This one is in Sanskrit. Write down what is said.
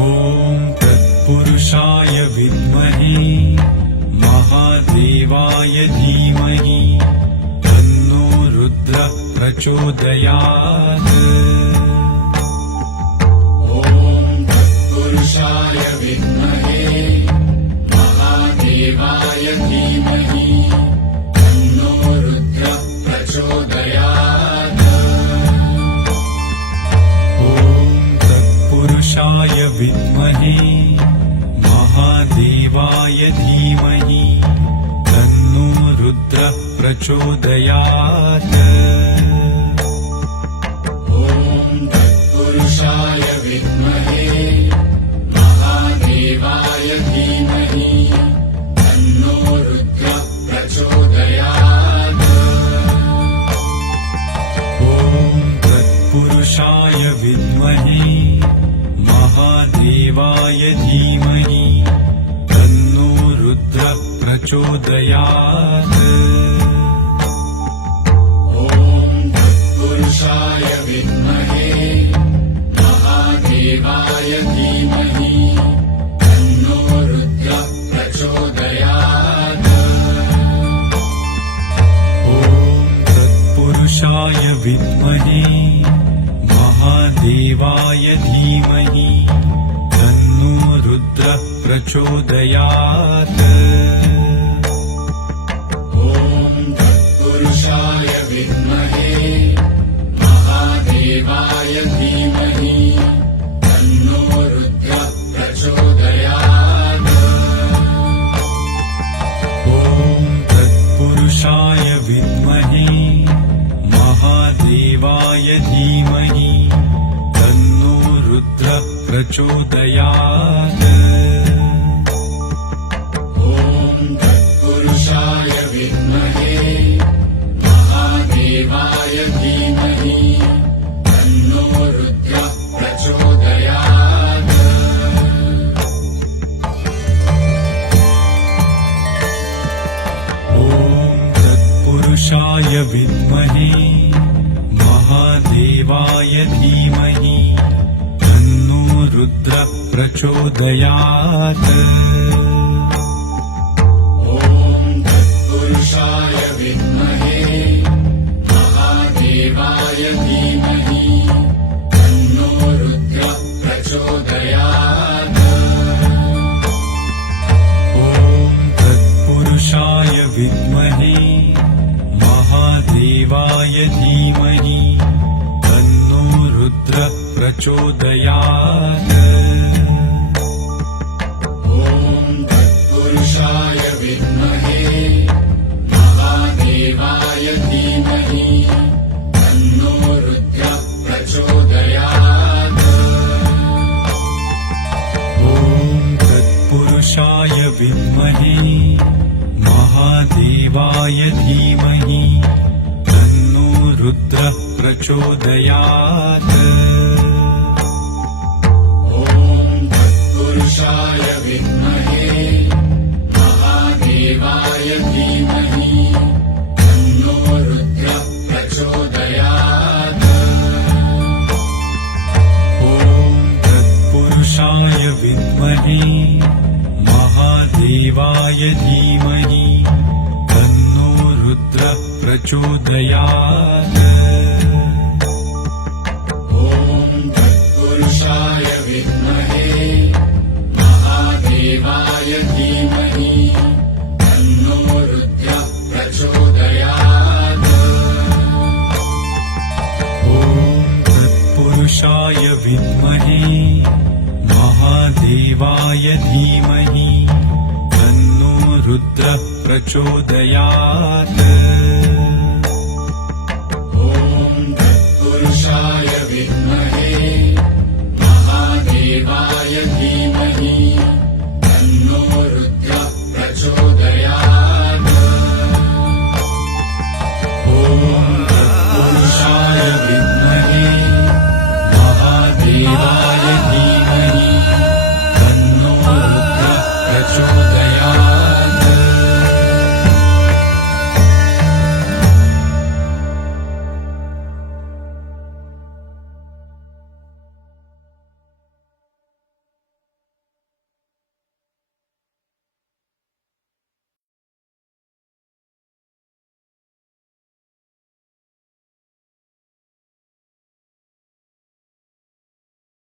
ॐ तत्पुरुषाय विद्महे महादेवाय धीमहि तन्नो रुद्रः प्रचोदयात्। ॐ तत्पुरुषाय विद्महे महादेवाय धीमहि तन्नो रुद्रः प्रचोदयात्। ॐ तत्पुरुषाय विद्महे महादेवाय धीमहि तन्नो रुद्रः प्रचोदयात्। ॐ तत्पुरुषाय विद्महे महादेवाय धीमहि तन्नो रुद्रः प्रचोदयात्। ॐ तत्पुरुषाय विद्महे महादेवाय धीमहि तन्नो रुद्रः प्रचोदयात्। ॐ तत्पुरुषाय विद्महे महादेवाय धीमहि तन्नो रुद्रः प्रचोदयात्। ॐ तत्पुरुषाय विद्महे महादेवाय धीमहि तन्नो रुद्रः प्रचोदयात्। ॐ तत्पुरुषाय विद्महे महादेवाय धीमहि तन्नो रुद्रः प्रचोदयात्। ॐ तत्पुरुषाय विद्महे महादेवाय धीमहि तन्नो रुद्रः प्रचोदयात्। ॐ तत्पुरुषाय विद्महे महादेवाय धीमहि तन्नो रुद्रः प्रचोदयात्। ॐ तत्पुरुषाय विद्महे महादेवाय धीमहि तन्नो रुद्रः प्रचोदयात्। ॐ तत्पुरुषाय विद्महे महादेवाय धीमहि तन्नो रुद्रः प्रचोदयात्। ॐ तत्पुरुषाय विद्महे महादेवाय धीमहि तन्नो रुद्रः प्रचोदयात्। ॐ तत्पुरुषाय विद्महे महादेवाय धीमहि तन्नो रुद्रः प्रचोदयात्। ॐ तत्पुरुषाय विद्महे महादेवाय धीमहि तन्नो रुद्रः प्रचोदयात्। ॐ तत्पुरुषाय विद्महे महादेवाय धीमहि तन्नो रुद्रः प्रचोदयात्। ॐ तत्पुरुषाय विद्महे महादेवाय धीमहि तन्नो रुद्रः प्रचोदयात्। ॐ तत्पुरुषाय विद्महे महादेवाय धीमहि तन्नो रुद्रः प्रचोदयात्। ॐ तत्पुरुषाय विद्महे महादेवाय धीमहि तन्नो रुद्रः प्रचोदयात्।